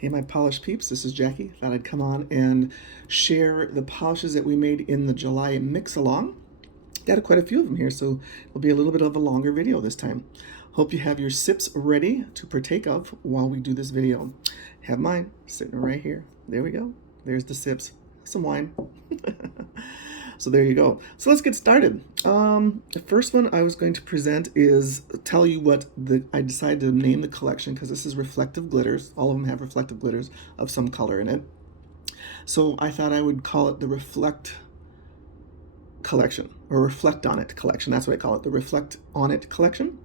Hey my polished peeps, this is Jackie. Thought I'd come on and share the polishes that we made in the July mix-along. Got quite a few of them here, so it'll be a little bit of a longer video this time. Hope you have your sips ready to partake of while we do this video. Have mine sitting right here. There we go. There's the sips. Some wine. So there you go. So let's get started. The first one I was going to present is tell you what I decided to name the collection, because this is reflective glitters. All of them have reflective glitters of some color in it. So I thought I would call it the Reflect collection, or Reflect on It collection. That's what I call it, the Reflect on It collection.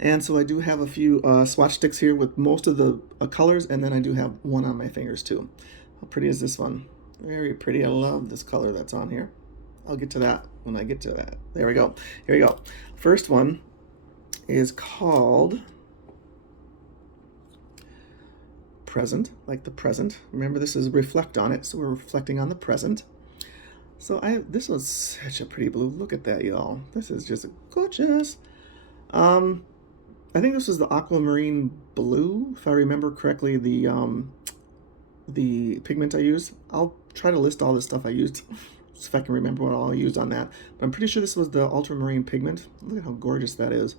And so I do have a few swatch sticks here with most of the colors, and then I do have one on my fingers too. How pretty is this one? Very pretty. I love this color that's on here. I'll get to that when I get to that. There we go. Here we go. First one is called Present, like the present. Remember, this is Reflect on It, so we're reflecting on the present. So this was such a pretty blue. Look at that, y'all. This is just gorgeous. I think this was the aquamarine blue, if I remember correctly, the pigment I used. I'll try to list all the stuff I used if I can remember what all I used on that. But I'm pretty sure this was the ultramarine pigment. Look at how gorgeous that is.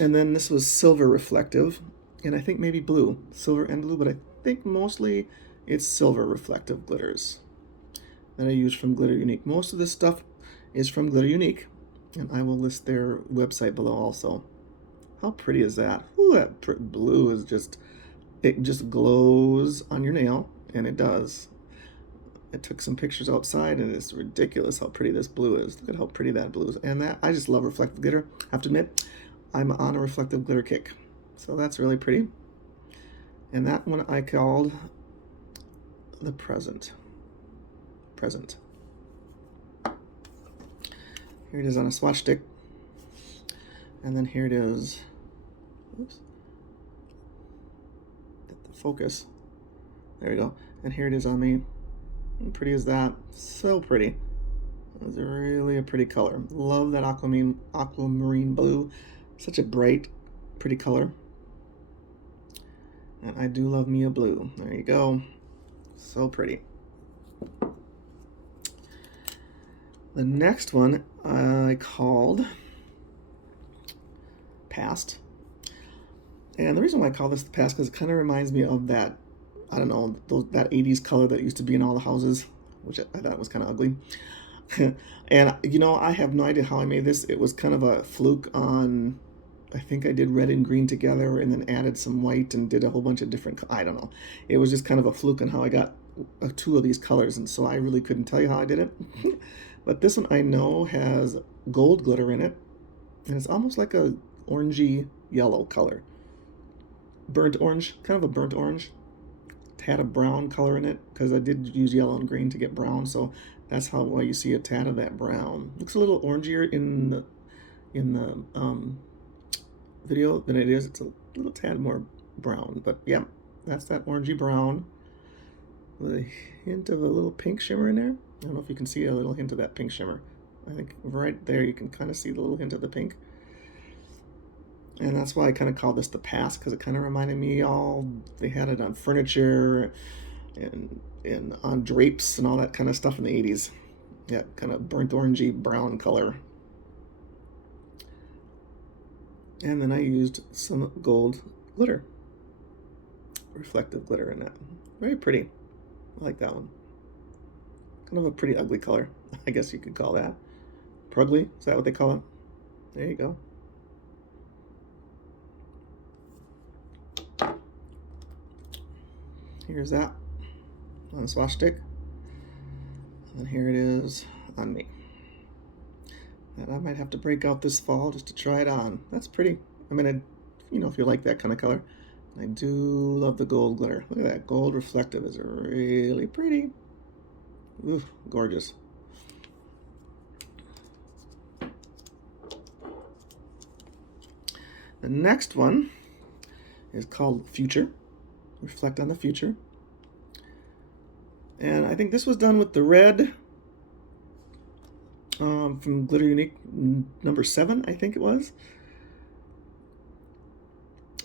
And then this was silver reflective, and I think maybe blue, silver and blue, but I think mostly it's silver reflective glitters that I used from Glitter Unique. Most of this stuff is from Glitter Unique, and I will list their website below also. How pretty is that? Ooh, that blue is just, it just glows on your nail, and it does. I took some pictures outside, and it's ridiculous how pretty this blue is. Look at how pretty that blue is. And that, I just love reflective glitter. I have to admit, I'm on a reflective glitter kick. So that's really pretty. And that one I called the Present. Present. Here it is on a swatch stick. And then here it is. Oops. Get the focus. There we go. And here it is on me. How pretty is that? So pretty. It's really a pretty color. Love that aquamarine blue. Such a bright, pretty color. And I do love me a blue. There you go. So pretty. The next one I called Past. And the reason why I call this the Past, because it kind of reminds me of that, I don't know, that 80s color that used to be in all the houses, which I thought was kind of ugly. And, you know, I have no idea how I made this. It was kind of a fluke on, I think I did red and green together and then added some white and did a whole bunch of different, I don't know. It was just kind of a fluke on how I got two of these colors, and so I really couldn't tell you how I did it. But this one I know has gold glitter in it, and it's almost like a orangey yellow color. Burnt orange, kind of a burnt orange. It had a brown color in it, because I did use yellow and green to get brown, so that's why you see a tad of that brown. Looks a little orangier in the video than it is. It's a little tad more brown, but yeah, that's that orangey brown with a hint of a little pink shimmer in there. I don't know if you can see a little hint of that pink shimmer. I think right there you can kind of see the little hint of the pink. And that's why I kind of call this the Past, because it kind of reminded me they had it on furniture and on drapes and all that kind of stuff in the 80s. Yeah, kind of burnt orangey brown color. And then I used some gold glitter, reflective glitter in that. Very pretty. I like that one. Kind of a pretty ugly color, I guess you could call that. Prugly, is that what they call it? There you go. Here's that on a swatch stick. And here it is on me. And I might have to break out this fall just to try it on. That's pretty. I mean, you know, if you like that kind of color. I do love the gold glitter. Look at that. Gold reflective is really pretty. Ooh, gorgeous. The next one is called Future. Reflect on the Future. And I think this was done with the red from Glitter Unique number 7, I think it was.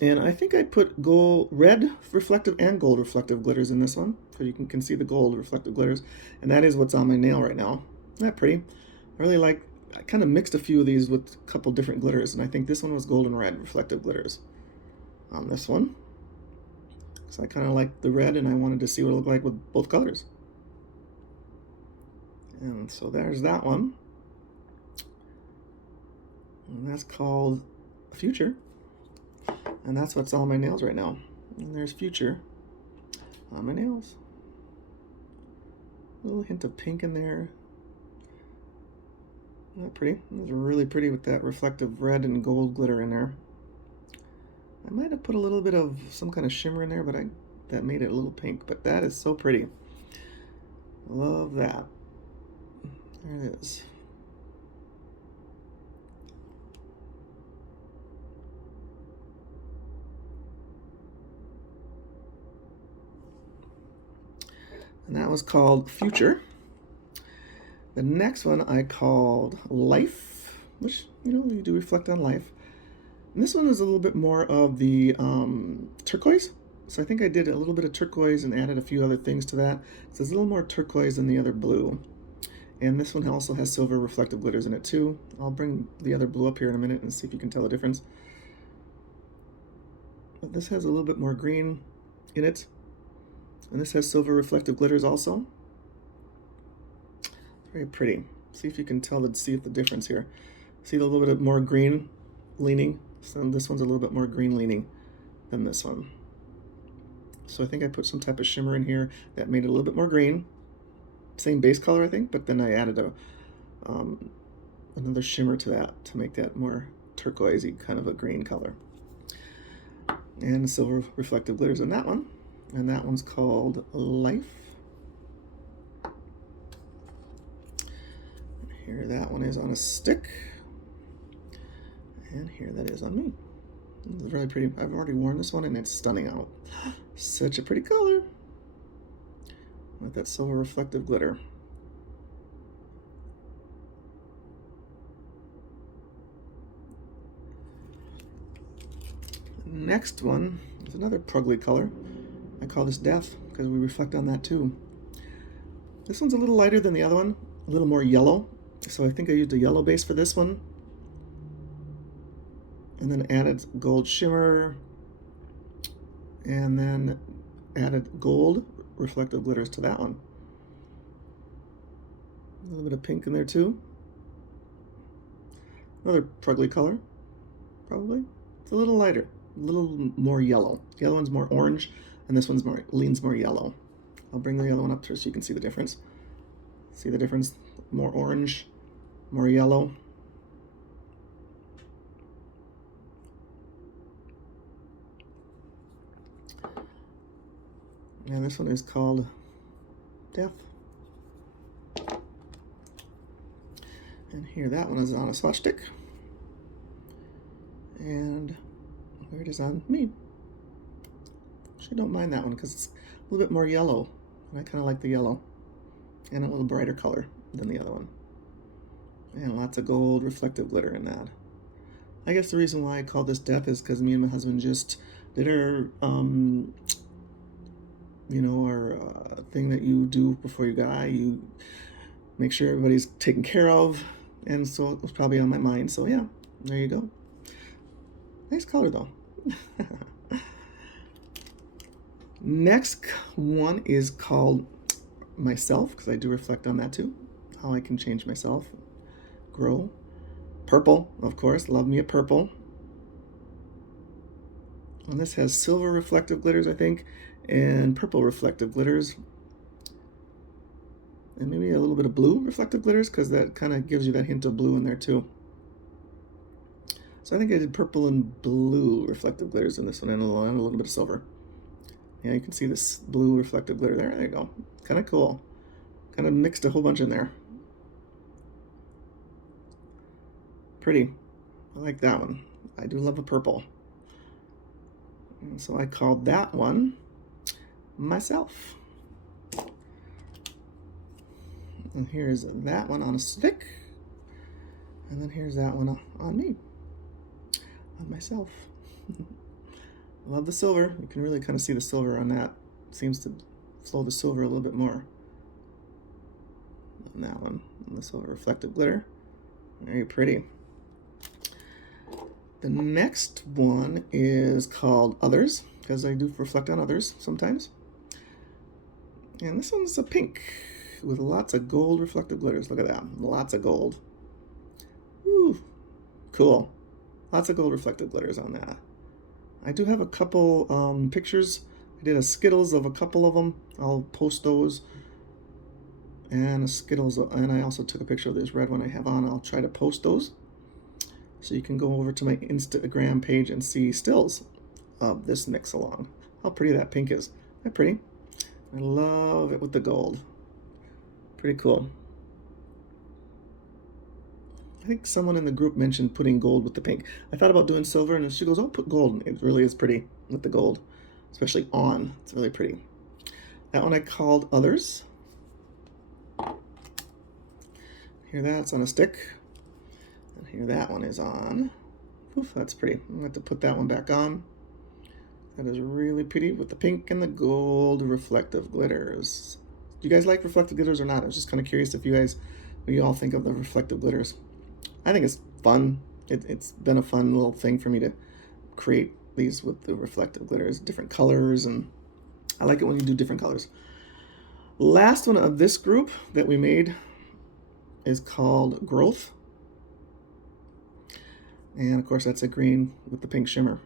And I think I put gold, red reflective and gold reflective glitters in this one, so you can see the gold reflective glitters. And that is what's on my nail right now. Isn't that pretty? I really like, I kind of mixed a few of these with a couple different glitters, and I think this one was gold and red reflective glitters on this one. So I kind of like the red, and I wanted to see what it looked like with both colors. And so there's that one. And that's called Future. And that's what's on my nails right now. And there's Future on my nails. A little hint of pink in there. Isn't that pretty? It's really pretty with that reflective red and gold glitter in there. I might have put a little bit of some kind of shimmer in there, but that made it a little pink. But that is so pretty. Love that. There it is. And that was called Future. The next one I called Life, which, you know, you do reflect on life. And this one is a little bit more of the turquoise. So I think I did a little bit of turquoise and added a few other things to that. So it's a little more turquoise than the other blue. And this one also has silver reflective glitters in it too. I'll bring the other blue up here in a minute and see if you can tell the difference. But this has a little bit more green in it. And this has silver reflective glitters also. Very pretty. See if you can see the difference here. See the little bit of more green leaning? So this one's a little bit more green leaning than this one. So I think I put some type of shimmer in here that made it a little bit more green. Same base color, I think, but then I added another shimmer to that to make that more turquoisey kind of a green color. And silver reflective glitters in that one. And that one's called Life. Here that one is on a stick. And here that is on me. It's really pretty. I've already worn this one and it's stunning out. Such a pretty color. With that silver reflective glitter. Next one is another pugly color. I call this Death because we reflect on that too. This one's a little lighter than the other one, a little more yellow. So I think I used a yellow base for this one. And then added gold shimmer. And then added gold reflective glitters to that one. A little bit of pink in there too. Another pugly color, probably. It's a little lighter, a little more yellow. The other one's more orange, and this one's leans more yellow. I'll bring the other one up so you can see the difference. See the difference? More orange, more yellow. And this one is called Death. And here that one is on a swatch stick. And here it is on me. Actually, don't mind that one because it's a little bit more yellow. And I kind of like the yellow. And a little brighter color than the other one. And lots of gold reflective glitter in that. I guess the reason why I call this Death is because me and my husband just did our you know, our thing that you do before you die. You make sure everybody's taken care of, and so it was probably on my mind. So yeah, there you go. Nice color though. Next one is called Myself, because I do reflect on that too, how I can change myself, grow. Purple, of course, love me a purple. And this has silver reflective glitters, I think, and purple reflective glitters, and maybe a little bit of blue reflective glitters, because that kind of gives you that hint of blue in there too. So I think I did purple and blue reflective glitters in this one, and a little bit of silver. Yeah, you can see this blue reflective glitter there. There you go. Kind of cool. Kind of mixed a whole bunch in there. Pretty. I like that one. I do love a purple. And so I called that one Myself. And here's that one on a stick. And then here's that one on me. On myself. I love the silver. You can really kind of see the silver on that. Seems to flow the silver a little bit more on that one. And the silver reflective glitter. Very pretty. The next one is called Others, because I do reflect on others sometimes. And this one's a pink with lots of gold reflective glitters. Look at that. Lots of gold. Ooh, cool. Lots of gold reflective glitters on that. I do have a couple pictures. I did a Skittles of a couple of them. I'll post those. And a Skittles, and I also took a picture of this red one I have on. I'll try to post those. So you can go over to my Instagram page and see stills of this mix along. How pretty that pink is. Isn't that pretty? I love it with the gold. Pretty cool. I think someone in the group mentioned putting gold with the pink. I thought about doing silver, and she goes, "Oh, put gold." It really is pretty with the gold, especially on. It's really pretty. That one I called Others. Here, that's on a stick. And here, that one is on. Oof, that's pretty. I'm going to have to put that one back on. That is really pretty with the pink and the gold reflective glitters. Do you guys like reflective glitters or not? I was just kind of curious if what you all think of the reflective glitters. I think it's fun. It's been a fun little thing for me to create these with the reflective glitters, different colors, and I like it when you do different colors. Last one of this group that we made is called Growth. And of course that's a green with the pink shimmer.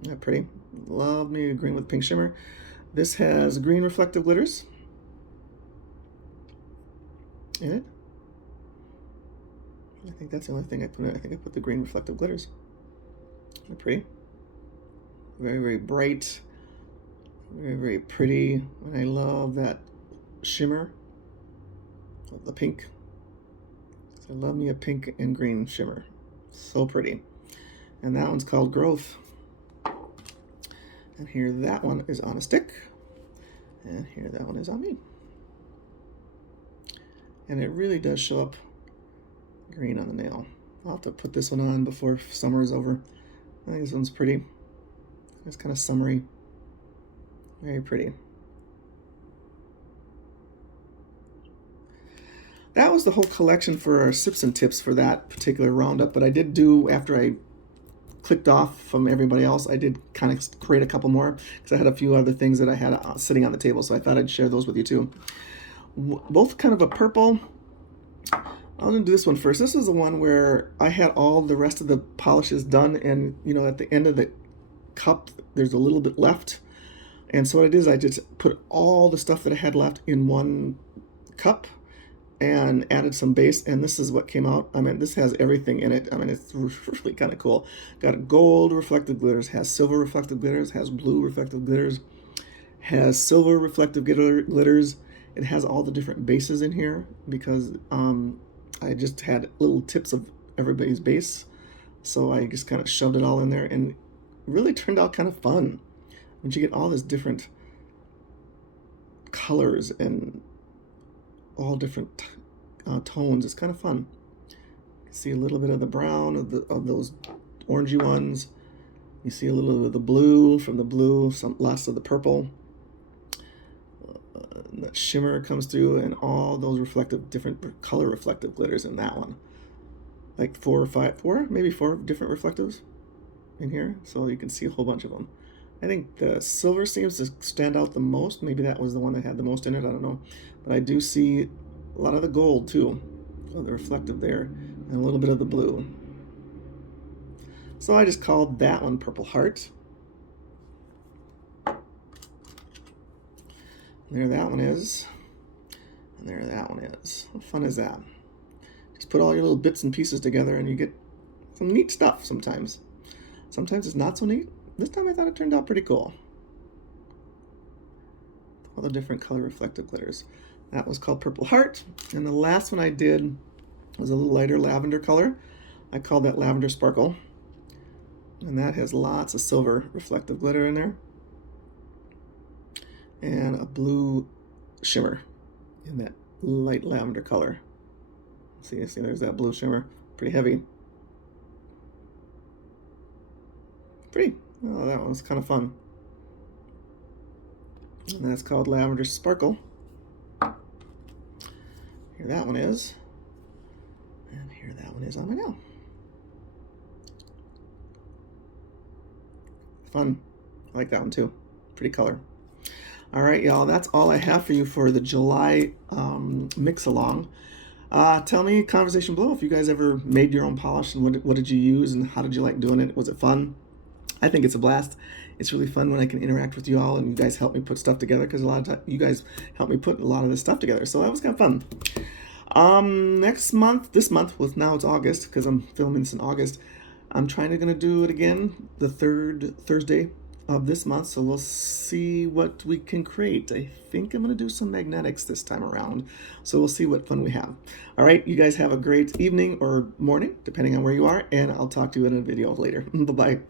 Isn't that pretty? Love me a green with pink shimmer. This has green reflective glitters in it. I think that's the only thing I put in. I think I put the green reflective glitters. Isn't that pretty? Very, very bright. Very, very pretty. And I love that shimmer of the pink. I love me a pink and green shimmer. So pretty. And that one's called Growth. And here that one is on a stick. And here that one is on me. And it really does show up green on the nail. I'll have to put this one on before summer is over. I think this one's pretty. It's kind of summery. Very pretty. That was the whole collection for our Sips and Tips for that particular roundup, but I did do, after I clicked off from everybody else, I did kind of create a couple more because I had a few other things that I had sitting on the table, so I thought I'd share those with you too. Both kind of a purple. I'm going to do this one first. This is the one where I had all the rest of the polishes done, and you know, at the end of the cup there's a little bit left, and so what I did is I just put all the stuff that I had left in one cup and added some base, and this is what came out. I mean, this has everything in it. I mean, it's really kind of cool. Got gold reflective glitters, has silver reflective glitters, has blue reflective glitters, has silver reflective glitters. It has all the different bases in here because I just had little tips of everybody's base, so I just kind of shoved it all in there, and it really turned out kind of fun when you get all these different colors and all different tones. It's kind of fun. You can see a little bit of the brown of those orangey ones. You see a little bit of the blue from the blue, lots of the purple. That shimmer comes through, and all those different color reflective glitters in that one. Like maybe four different reflectives in here. So you can see a whole bunch of them. I think the silver seems to stand out the most. Maybe that was the one that had the most in it. I don't know. But I do see a lot of the gold too. Oh, the reflective there. And a little bit of the blue. So I just called that one Purple Heart. And there that one is. And there that one is. How fun is that? Just put all your little bits and pieces together and you get some neat stuff sometimes. Sometimes it's not so neat. This time I thought it turned out pretty cool. All the different color reflective glitters. That was called Purple Heart. And the last one I did was a little lighter lavender color. I called that Lavender Sparkle. And that has lots of silver reflective glitter in there. And a blue shimmer in that light lavender color. See, there's that blue shimmer. Pretty heavy. Pretty. Oh, that one's kind of fun. And that's called Lavender Sparkle. Here that one is. And here that one is on my nail. Fun. I like that one too. Pretty color. All right, y'all, that's all I have for you for the July mix-along. Tell me, conversation below, if you guys ever made your own polish and what did you use and how did you like doing it? Was it fun? I think it's a blast. It's really fun when I can interact with you all and you guys help me put stuff together, because a lot of time you guys help me put a lot of this stuff together. So that was kind of fun. This month, well, now it's August because I'm filming this in August. I'm gonna do it again the third Thursday of this month, so we'll see what we can create. I think I'm gonna do some magnetics this time around, so we'll see what fun we have. All right, you guys have a great evening or morning, depending on where you are, and I'll talk to you in a video later. Bye-bye.